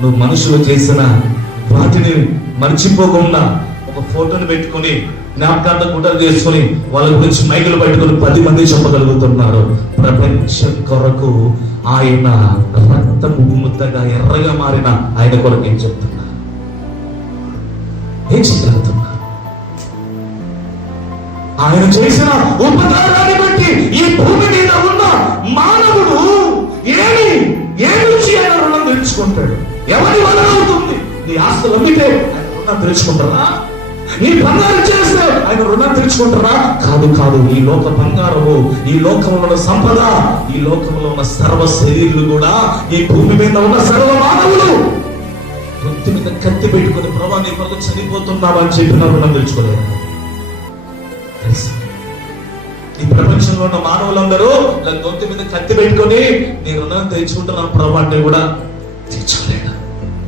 నువ్వు మనుషులు చేసిన వాటిని మర్చిపోకుండా ఒక ఫోటోని పెట్టుకుని జ్ఞాపకార్థ గుడ్డలు చేసుకుని వాళ్ళ గురించి మైకులు పెట్టుకొని పది మంది చెప్పగలుగుతున్నారు. ప్రపంచం కొరకు ఆయన రక్తపు ముద్దగా ఎర్రగా మారిన ఆయన కొరకు ఏం చెప్తున్నారు? ఏం చెప్పగలుగుతున్నారు? ఆయన చేసిన ఉపకారాన్ని బట్టి ఈ భూమి మీద తెలుసుకుంటాడు ఎవరి వలన అవుతుంది నీ ఆస్తులు అమ్మితే ఆయన రుణం తెలుసుకుంటారా నీ బంగారం చేస్తే ఆయన రుణం తెలుసుకుంటారా కాదు కాదు. ఈ లోక బంగారము ఈ లోకంలో ఉన్న సంపద ఈ లోకంలో ఉన్న సర్వ శరీరులు కూడా ఈ భూమి మీద ఉన్న సర్వ మానవులు గొంతు మీద కత్తి పెట్టుకుని ప్రభా నీ కొరకు చనిపోతున్నావని చెప్పిన రుణం తెలుసుకోలేదు ఈ ప్రపంచంలో ఉన్న మానవులందరూ గొంతు మీద కత్తి పెట్టుకొని నీ రుణం ప్రభా అంటే కూడా 在车内。